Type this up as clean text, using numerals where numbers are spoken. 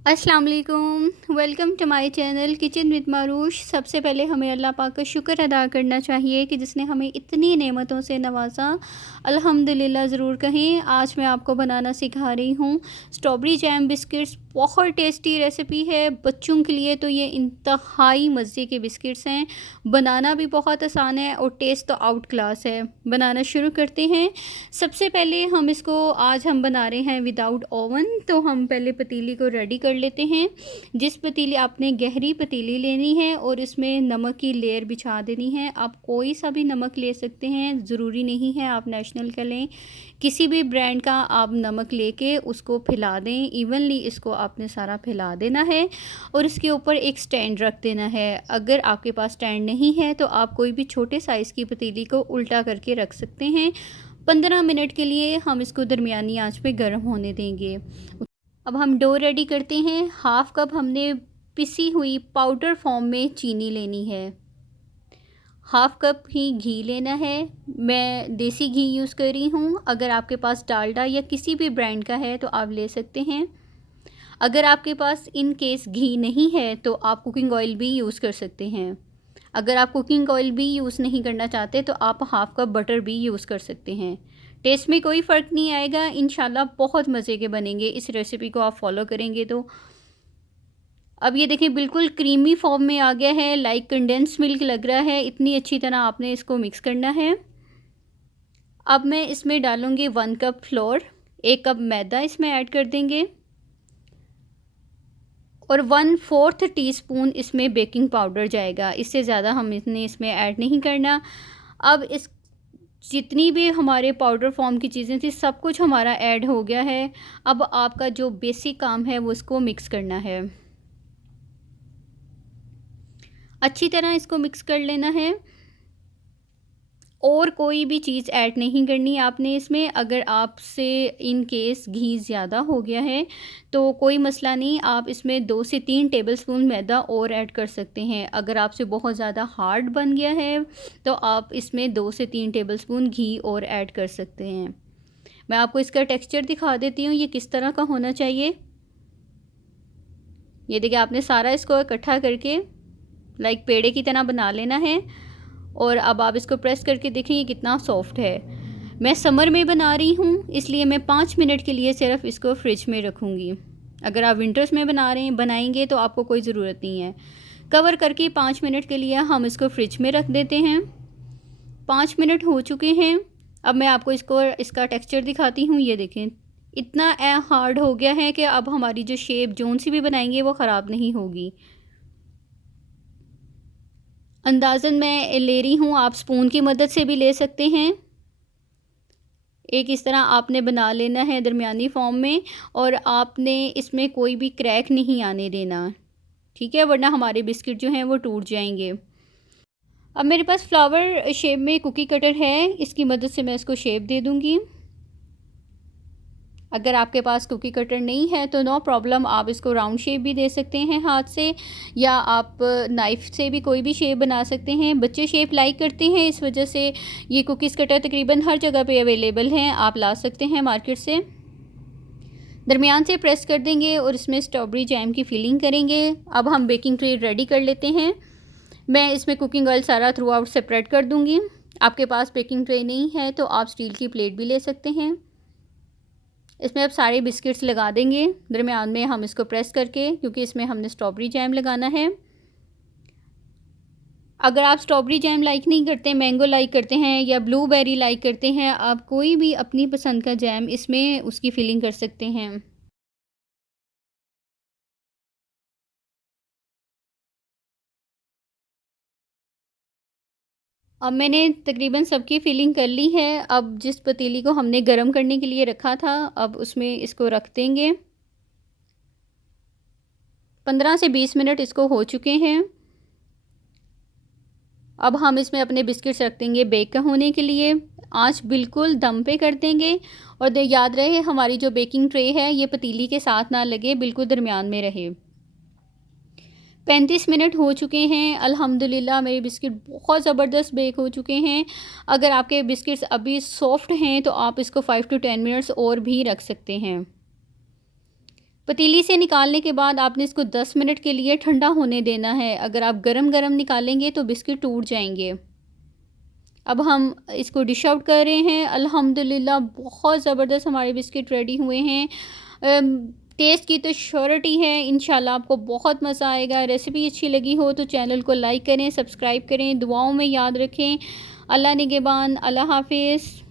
अस्सलाम वालेकुम, welcome to my channel kitchen with Maroosh. सबसे पहले हमें अल्लाह पाक का शुक्र अदा करना चाहिए कि जिसने हमें इतनी नेमतों से नवाजा। अल्हम्दुलिल्लाह ज़रूर कहें। आज मैं आपको बनाना सिखा रही हूँ स्ट्रॉबेरी जैम बिस्किट्स। बहुत टेस्टी रेसिपी है। बच्चों के लिए तो ये इंतहाई मज़े के बिस्किट्स हैं। बनाना भी बहुत आसान है और टेस्ट तो आउट क्लास है। बनाना शुरू करते हैं। सबसे पहले आज हम बना रहे हैं विदाउट ओवन, तो हम पहले पतीली को रेडी कर लेते हैं। जिस पतीली आपने गहरी पतीली लेनी है और इसमें नमक की लेयर बिछा देनी है। आप कोई सा भी नमक ले सकते हैं, ज़रूरी नहीं है आप नेशनल का लें। किसी भी ब्रांड का आप नमक लेके उसको फैला दें इवनली। इसको आपने सारा फैला देना है और इसके ऊपर एक स्टैंड रख देना है। अगर आपके पास स्टैंड नहीं है तो आप कोई भी छोटे साइज़ की पतीली को उल्टा करके रख सकते हैं। 15 मिनट के लिए हम इसको दरमियानी आंच पे गर्म होने देंगे। अब हम डो रेडी करते हैं। हाफ़ कप हमने पिसी हुई पाउडर फॉर्म में चीनी लेनी है। हाफ़ कप ही घी लेना है। मैं देसी घी यूज़ कर रही हूँ। अगर आपके पास डालडा या किसी भी ब्रांड का है तो आप ले सकते हैं। अगर आपके पास इन केस घी नहीं है तो आप कुकिंग ऑयल भी यूज़ कर सकते हैं। अगर आप कुकिंग ऑयल भी यूज़ नहीं करना चाहते तो आप हाफ़ कप बटर भी यूज़ कर सकते हैं। टेस्ट में कोई फ़र्क नहीं आएगा। इंशाल्लाह बहुत मज़े के बनेंगे इस रेसिपी को आप फॉलो करेंगे तो। अब ये देखिए बिल्कुल क्रीमी फॉर्म में आ गया है, लाइक कंडेंस मिल्क लग रहा है। इतनी अच्छी तरह आपने इसको मिक्स करना है। अब मैं इसमें डालूँगी 1 कप फ्लोर, 1 कप मैदा इसमें ऐड कर देंगे और 1/4 टीस्पून इसमें बेकिंग पाउडर जाएगा। इससे ज़्यादा हम इसमें ऐड नहीं करना। अब इस जितनी भी हमारे पाउडर फॉर्म की चीज़ें थी सब कुछ हमारा ऐड हो गया है। अब आपका जो बेसिक काम है वो इसको मिक्स करना है। अच्छी तरह इसको मिक्स कर लेना है और कोई भी चीज़ ऐड नहीं करनी आपने इसमें। अगर आपसे इन केस घी ज़्यादा हो गया है तो कोई मसला नहीं, आप इसमें 2 से 3 टेबलस्पून मैदा और ऐड कर सकते हैं। अगर आपसे बहुत ज़्यादा हार्ड बन गया है तो आप इसमें 2 से 3 टेबलस्पून घी और ऐड कर सकते हैं। मैं आपको इसका टेक्सचर दिखा देती हूँ ये किस तरह का होना चाहिए। ये देखिए आपने सारा इसको इकट्ठा करके लाइक पेड़े की तरह बना लेना है और अब आप इसको प्रेस करके देखें ये कितना सॉफ्ट है। मैं समर में बना रही हूँ इसलिए मैं 5 मिनट के लिए सिर्फ इसको फ्रिज में रखूँगी। अगर आप विंटर्स में बनाएंगे तो आपको कोई ज़रूरत नहीं है। कवर करके 5 मिनट के लिए हम इसको फ्रिज में रख देते हैं। 5 मिनट हो चुके हैं। अब मैं आपको इसका टेक्सचर दिखाती हूँ। ये देखें इतना हार्ड हो गया है कि अब हमारी जो शेप जोन सी भी बनाएंगे वो ख़राब नहीं होगी। अंदाज़न मैं ले रही हूँ, आप स्पून की मदद से भी ले सकते हैं। एक इस तरह आपने बना लेना है दरमियानी फॉर्म में और आपने इसमें कोई भी क्रैक नहीं आने देना, ठीक है, वरना हमारे बिस्किट जो हैं वो टूट जाएंगे। अब मेरे पास फ्लावर शेप में कुकी कटर है, इसकी मदद से मैं इसको शेप दे दूँगी। अगर आपके पास कुकी कटर नहीं है तो नो प्रॉब्लम, आप इसको राउंड शेप भी दे सकते हैं हाथ से या आप नाइफ़ से भी कोई भी शेप बना सकते हैं। बच्चे शेप लाइक करते हैं, इस वजह से ये कुकीज़ कटर तकरीबन हर जगह पे अवेलेबल हैं, आप ला सकते हैं मार्केट से। दरमियान से प्रेस कर देंगे और इसमें स्ट्रॉबेरी जैम की फिलिंग करेंगे। अब हम बेकिंग ट्रे रेडी कर लेते हैं। मैं इसमें कुकिंग ऑयल सारा थ्रू आउट सेपरेट कर दूँगी। आपके पास बेकिंग ट्रे नहीं है तो आप स्टील की प्लेट भी ले सकते हैं। इसमें अब सारे बिस्किट्स लगा देंगे दरमियान में हम इसको प्रेस करके, क्योंकि इसमें हमने स्ट्रॉबेरी जैम लगाना है। अगर आप स्ट्रॉबेरी जैम लाइक नहीं करते, मैंगो लाइक करते हैं या ब्लूबेरी लाइक करते हैं, आप कोई भी अपनी पसंद का जैम इसमें उसकी फिलिंग कर सकते हैं। अब मैंने तकरीबन सबकी फिलिंग कर ली है। अब जिस पतीली को हमने गर्म करने के लिए रखा था अब उसमें इसको रख देंगे। 15 से 20 मिनट इसको हो चुके हैं। अब हम इसमें अपने बिस्किट्स रख देंगे बेक होने के लिए। आंच बिल्कुल दम पे कर देंगे और याद रहे हमारी जो बेकिंग ट्रे है ये पतीली के साथ ना लगे, बिल्कुल दरमियान में रहे। 35 मिनट हो चुके हैं। अल्हम्दुलिल्लाह मेरे बिस्किट बहुत ज़बरदस्त बेक हो चुके हैं। अगर आपके बिस्किट्स अभी सॉफ्ट हैं तो आप इसको 5 to 10 मिनट्स और भी रख सकते हैं। पतीली से निकालने के बाद आपने इसको 10 मिनट के लिए ठंडा होने देना है। अगर आप गरम-गरम निकालेंगे तो बिस्किट टूट जाएँगे। अब हम इसको डिश आउट कर रहे हैं। अल्हम्दुलिल्लाह बहुत ज़बरदस्त हमारे बिस्किट रेडी हुए हैं। टेस्ट की तो श्योरिटी है, इंशाल्लाह आपको बहुत मज़ा आएगा। रेसिपी अच्छी लगी हो तो चैनल को लाइक करें, सब्सक्राइब करें, दुआओं में याद रखें। अल्लाह निगहबान, अल्लाह हाफ़िज़।